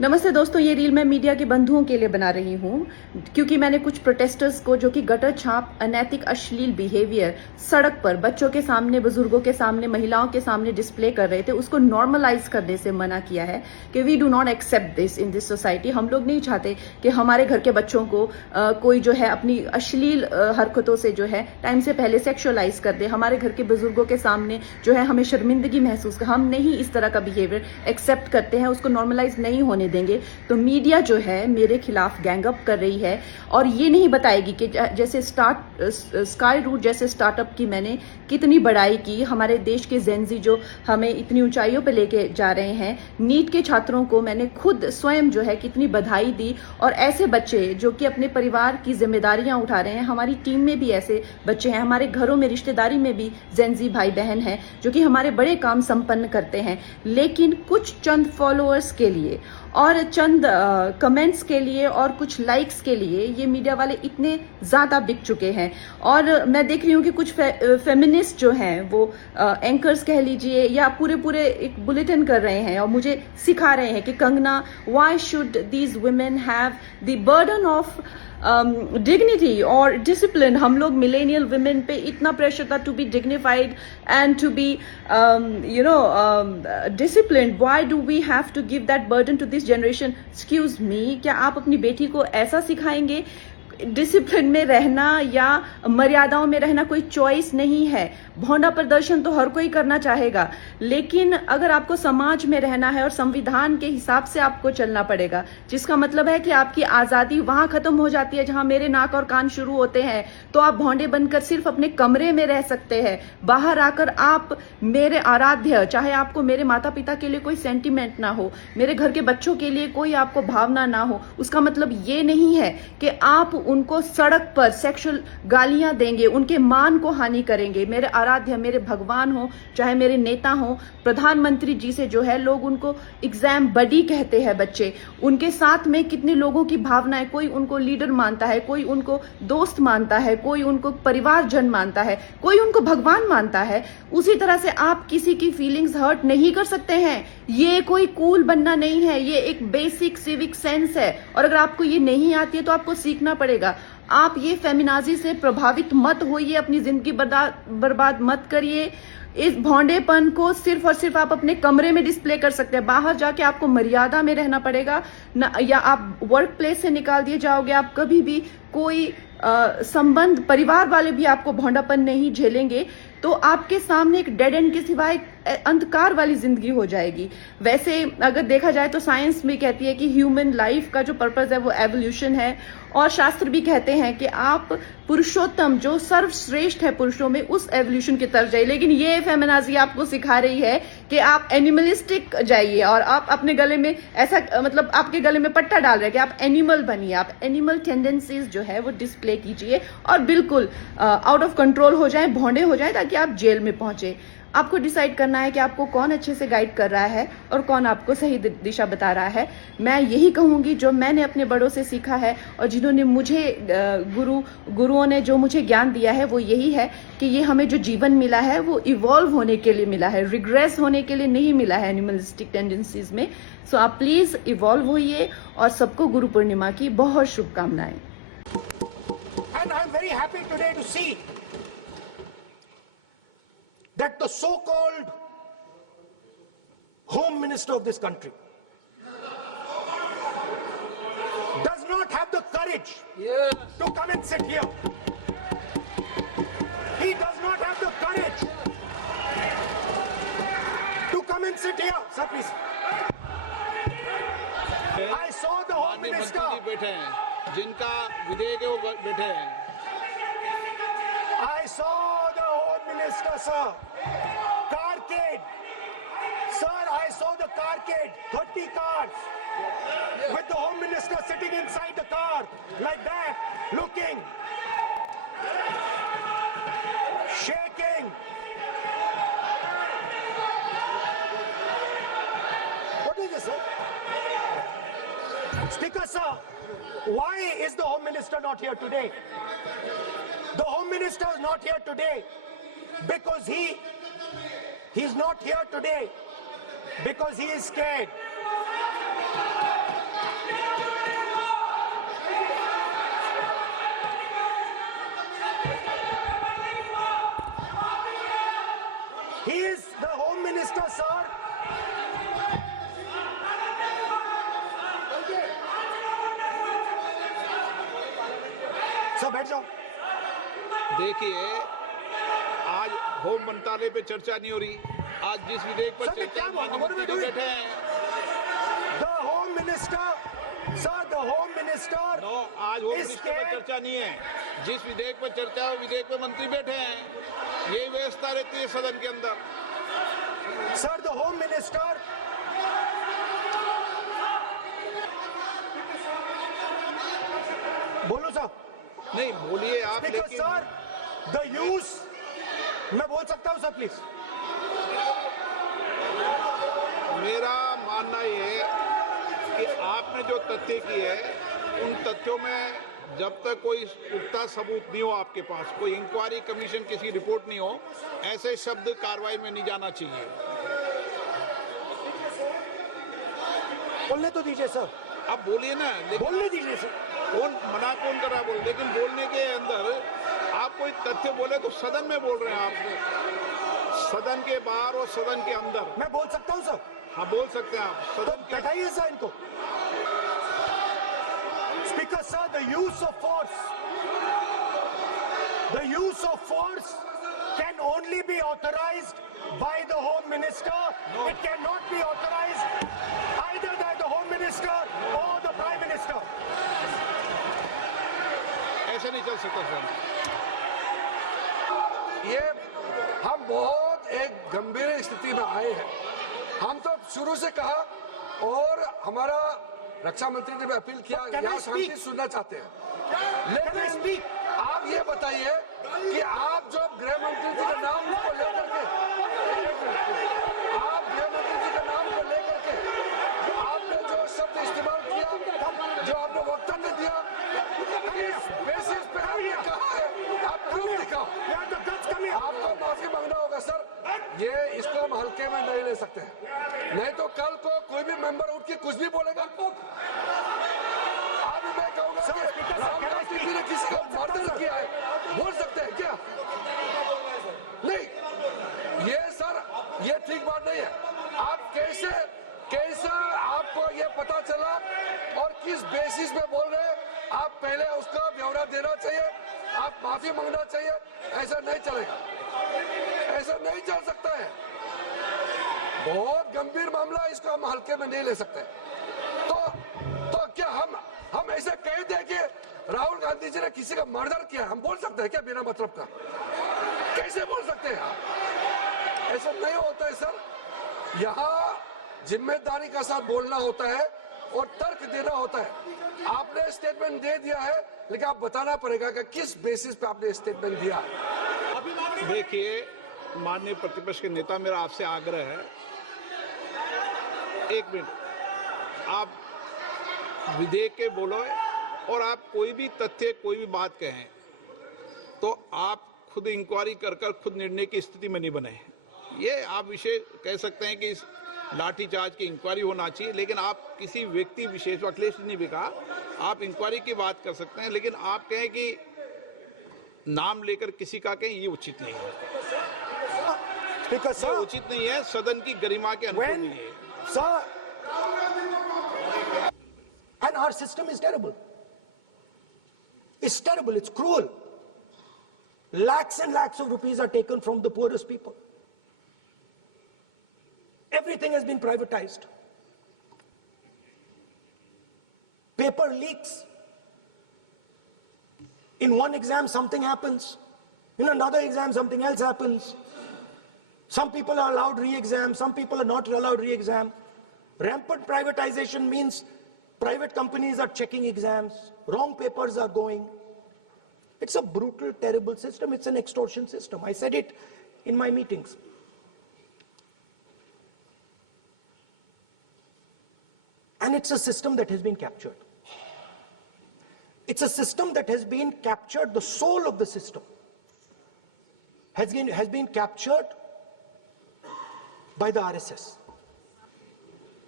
नमस्ते दोस्तों, ये रील मैं मीडिया के बंधुओं के लिए बना रही हूँ क्योंकि मैंने कुछ प्रोटेस्टर्स को जो कि गटर छाप, अनैतिक, अश्लील बिहेवियर सड़क पर बच्चों के सामने, बुजुर्गों के सामने, महिलाओं के सामने डिस्प्ले कर रहे थे, उसको नॉर्मलाइज करने से मना किया है कि we do not accept this in this society. हम लोग नहीं चाहते कि हमारे घर के बच्चों को कोई जो है अपनी अश्लील हरकतों से जो है टाइम से पहले सेक्सुअलाइज कर दे। हमारे घर के बुजुर्गों के सामने जो है हमें शर्मिंदगी महसूस कर, हम नहीं इस तरह का बिहेवियर एक्सेप्ट करते हैं, उसको नॉर्मलाइज नहीं होने देंगे। तो मीडिया जो है मेरे खिलाफ गैंगअप कर रही है और ये नहीं बताएगी कि जैसे स्काई रूट जैसे स्टार्टअप की मैंने कितनी बड़ाई की, हमारे देश के जेनजी जो हमें इतनी ऊंचाइयों पे लेके जा रहे हैं, नीट के छात्रों को मैंने खुद स्वयं जो है कितनी बधाई दी। और ऐसे बच्चे जो कि अपने परिवार की जिम्मेदारियां उठा रहे हैं, हमारी टीम में भी ऐसे बच्चे हैं, हमारे घरों में रिश्तेदारी में भी जेनजी भाई बहन हैं जो कि हमारे बड़े काम संपन्न करते हैं, लेकिन कुछ चंद फॉलोअर्स के लिए और चंद कमेंट्स के लिए और कुछ लाइक्स के लिए ये मीडिया वाले इतने ज्यादा बिक चुके हैं। और मैं देख रही हूँ कि कुछ फेमिनिस्ट जो हैं वो एंकर्स कह लीजिए या पूरे एक बुलेटिन कर रहे हैं और मुझे सिखा रहे हैं कि Kangana, why should these women have the burden of dignity और डिसिप्लिन। हम लोग मिलेनियल वुमेन पे इतना प्रेशर था to be dignified and to be disciplined. Why do we have to give that burden to this generation? Excuse me, क्या आप अपनी बेटी को ऐसा सिखाएंगे? डिसिप्लिन में रहना या मर्यादाओं में रहना कोई चॉइस नहीं है। भौंडा प्रदर्शन तो हर कोई करना चाहेगा, लेकिन अगर आपको समाज में रहना है और संविधान के हिसाब से आपको चलना पड़ेगा, जिसका मतलब है कि आपकी आजादी वहां खत्म हो जाती है जहां मेरे नाक और कान शुरू होते हैं, तो आप भौंडे बनकर सिर्फ अपने कमरे में रह सकते हैं। बाहर आकर आप मेरे आराध्य, चाहे आपको मेरे माता पिता के लिए कोई सेंटिमेंट ना हो, मेरे घर के बच्चों के लिए कोई आपको भावना ना हो, उसका मतलब ये नहीं है कि आप उनको सड़क पर सेक्सुअल गालियां देंगे, उनके मान को हानि करेंगे। मेरे आराध्य, मेरे भगवान हो, चाहे मेरे नेता हो, प्रधानमंत्री जी से जो है लोग उनको एग्जाम बडी कहते हैं बच्चे, उनके साथ में कितने लोगों की भावनाएं, कोई उनको लीडर मानता है, कोई उनको दोस्त मानता है, कोई उनको परिवारजन मानता है, कोई उनको भगवान मानता है। उसी तरह से आप किसी की फीलिंग्स हर्ट नहीं कर सकते हैं। ये कोई कूल बनना नहीं है, ये एक बेसिक सिविक सेंस है और अगर आपको ये नहीं आती है तो आपको सीखना पड़ेगा। आप ये फेमिनाजी से प्रभावित मत होइए, अपनी जिंदगी बर्बाद मत करिए। इस भौंडेपन को सिर्फ और सिर्फ आप अपने कमरे में डिस्प्ले कर सकते हैं, बाहर जाके आपको मर्यादा में रहना पड़ेगा ना, या आप वर्क प्लेस से निकाल दिए जाओगे। आप कभी भी कोई संबंध, परिवार वाले भी आपको भौंडापन नहीं झेलेंगे, तो आपके सामने एक डेड एंड के सिवाय अंधकार वाली जिंदगी हो जाएगी। वैसे अगर देखा जाए तो साइंस भी कहती है कि ह्यूमन लाइफ का जो पर्पस है वो एवोल्यूशन है, और शास्त्र भी कहते हैं कि आप पुरुषोत्तम जो सर्वश्रेष्ठ है पुरुषों में, उस एवोल्यूशन की तरफ जाइए। लेकिन ये फेमिनाजी आपको सिखा रही है कि आप एनिमलिस्टिक जाइए और आप अपने गले में ऐसा, मतलब आपके गले में पट्टा डाल रहे हैं कि आप एनिमल बनिए, आप एनिमल टेंडेंसीज जो है वो डिस्प्ले कीजिए और बिल्कुल आउट ऑफ कंट्रोल हो जाए, भौंडे हो जाए, ताकि आप जेल में पहुंचे। आपको डिसाइड करना है कि आपको कौन अच्छे से गाइड कर रहा है और कौन आपको सही दिशा बता रहा है। मैं यही कहूंगी जो मैंने अपने बड़ों से सीखा है और जिन्होंने मुझे गुरुओं ने जो मुझे ज्ञान दिया है वो यही है कि ये हमें जो जीवन मिला है वो इवॉल्व होने के लिए मिला है, रिग्रेस होने के लिए नहीं मिला है एनिमलिस्टिक टेंडेंसीज में। सो आप प्लीज इवॉल्व होइए और सबको गुरु पूर्णिमा की बहुत शुभकामनाएं। And I'm very happy today to see that the so-called Home Minister of this country does not have the courage to come and sit here. He does not have the courage to come and sit here. Sir, please. I saw the Home Minister. बैठे हैं, जिनका विधेयक है वो बैठे हैं। I saw the Home Minister, sir. Carcade. Sir, I saw the carcade. 30 cars. With the Home Minister sitting inside the car. Like that. Looking. Shaking. What is this, sir? Speaker, sir. Why is the Home Minister not here today? The Home Minister is not here today because he's not here today because he is scared. Sir बैठ जाओ। देखिए, आज home मंत्रालय पे चर्चा नहीं हो रही। आज जिस विधेयक पर सर, मैं चर्चा क्या बोल रहा हूं? माननीय मंत्री जी बैठे हैं। The home minister, sir the home minister. No, आज होम मिनिस्टर पर चर्चा नहीं है। जिस विधेयक पर चर्चा है वो विधेयक पे मंत्री बैठे हैं। यही व्यवस्था रहती है सदन के अंदर। सर द होम मिनिस्टर, बोलो साहब। नहीं बोलिए आप, स्पीकर लेकिन सर, द यूज, मैं बोल सकता हूं सर प्लीज? मेरा मानना ये है कि आपने जो तथ्य किए हैं उन तथ्यों में जब तक कोई पुख्ता सबूत नहीं हो आपके पास, कोई इंक्वायरी कमीशन किसी रिपोर्ट नहीं हो, ऐसे शब्द कार्रवाई में नहीं जाना चाहिए। बोलने तो दीजिए सर, आप बोलिए ना, लेकिन बोलने दीजिए सर। कौन कर रहा है बोल, लेकिन बोलने के अंदर आप कोई तथ्य बोले तो सदन में बोल रहे हैं आप, सदन के बाहर और सदन के अंदर। मैं बोल सकता हूं सर? हाँ बोल सकते हैं आप तो सदन के। बैठाइए सर इनको। Speaker sir, the use of force can only B authorised by the Home Minister. No. It cannot be authorized either by the Home Minister or the Prime Minister. ऐसे नहीं चल सकता सर। ये हम बहुत एक गंभीर स्थिति में आए हैं। हम तो शुरू से कहा और हमारा रक्षा मंत्री ने भी अपील किया, Can I यहाँ शांति speak? सुनना चाहते हैं। Can I लेकिन speak? आप ये बताइए कि आप जो गृह मंत्री जी का नाम को लेकर के, आप गृह मंत्री जी का नाम को लेकर के आपने जो शब्द इस्तेमाल किया, जो आपने वक्तव्य दिया, इस बेसिस पे आपने कहा है, आप प्रूफ दिखाओ। आपको माफी मांगना होगा सर, ये इसको हम हल्के में नहीं ले सकते हैं। नहीं तो कल को कोई भी मेंबर उठ के कुछ भी बोलेगा। आज मैं कहूंगा कि राहुल गांधी जी ने किसी का मर्डर किया है, बोल सकते हैं क्या? नहीं, ये सर ये ठीक बात नहीं है। आप कैसा आपको ये पता चला और किस बेसिस पे बोल रहे हैं? आप पहले उसका ब्यौरा देना चाहिए, आप माफी मांगना चाहिए। ऐसा नहीं चलेगा, ऐसा नहीं चल सकता है। बहुत गंभीर मामला है, इसको हम हल्के में नहीं ले सकते। तो क्या हम ऐसे कह दें कि राहुल गांधी जी ने किसी का मर्डर किया, हम बोल सकते हैं क्या बिना मतलब का? कैसे बोल सकते हैं? ऐसा नहीं होता है सर। यहाँ जिम्मेदारी का साथ बोलना होता है और तर्क देना होता है। आपने स्टेटमेंट दे दिया है, लेकिन आप बताना पड़ेगा कि किस बेसिस पे आपने स्टेटमेंट दिया। देखिए माननीय प्रतिपक्ष के नेता, मेरा आपसे आग्रह है, एक मिनट आप विधेयक के बोलो और आप कोई भी तथ्य कोई भी बात कहें तो आप खुद इंक्वायरी कर खुद निर्णय की स्थिति में नहीं बने। ये आप विषय कह सकते हैं कि इस लाठीचार्ज की इंक्वायरी होना चाहिए, लेकिन आप किसी व्यक्ति विशेष, अखिलेश ने भी कहा आप इंक्वायरी की बात कर सकते हैं, लेकिन आप कहें कि नाम लेकर किसी का कहें, ये उचित नहीं है। Because ये उचित नहीं है, सदन की गरिमा के अनुकूल नहीं है। Sir, and our system is terrible. It's terrible, it's cruel. Lakhs and lakhs of rupees are taken from the poorest people. Everything has been privatized. Paper leaks. In one exam, something happens. In another exam, something else happens. Some people are allowed re-exam, some people are not allowed re-exam. Rampant privatization means private companies are checking exams, wrong papers are going. It's a brutal, terrible system. It's an extortion system. I said it in my meetings. And it's a system that has been captured. It's a system that has been captured, the soul of the system has been captured by the RSS.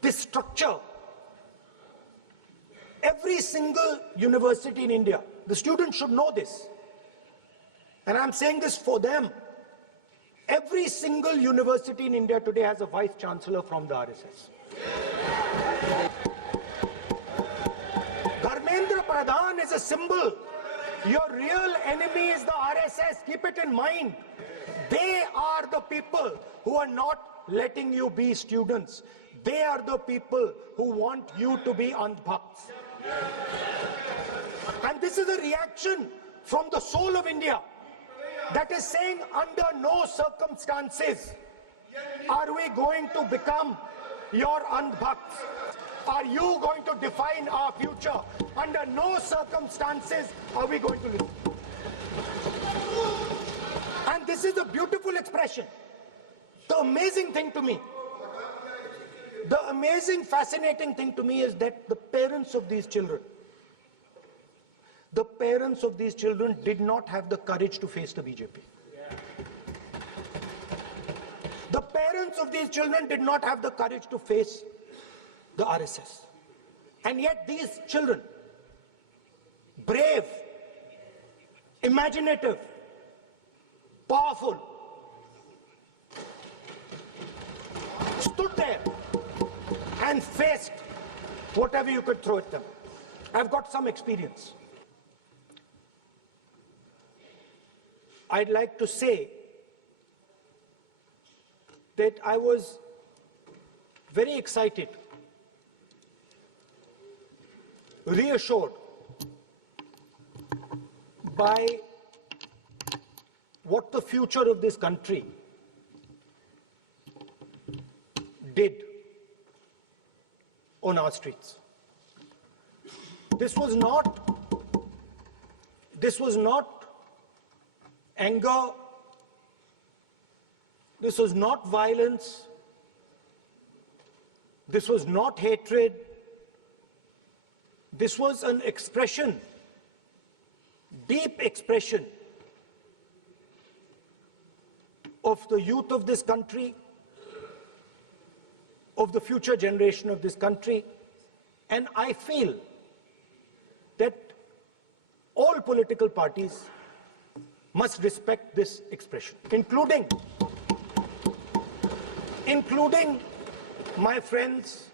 This structure, every single university in India, the students should know this, and I'm saying this for them. Every single university in India today has a vice chancellor from the RSS. Dharmendra Pradhan is a symbol Your real enemy is the RSS. Keep it in mind. They are the people who are not letting you be students. They are the people who want you to be andhbhakts. And this is a reaction from the soul of India that is saying, under no circumstances are we going to become your andhbhakts. Are you going to define our future? Under no circumstances are we going to live. And this is a beautiful expression. The amazing thing to me, the amazing, fascinating thing to me is that the parents of these children did not have the courage to face the BJP. The parents of these children did not have the courage to face the RSS. And yet these children, brave, imaginative, powerful, stood there and faced whatever you could throw at them. I've got some experience. I'd like to say that I was very excited, reassured by what the future of this country did on our streets. This was not anger, this was not violence, this was not hatred, this was an expression, deep expression of the youth of this country, of the future generation of this country, and I feel that all political parties must respect this expression, including my friends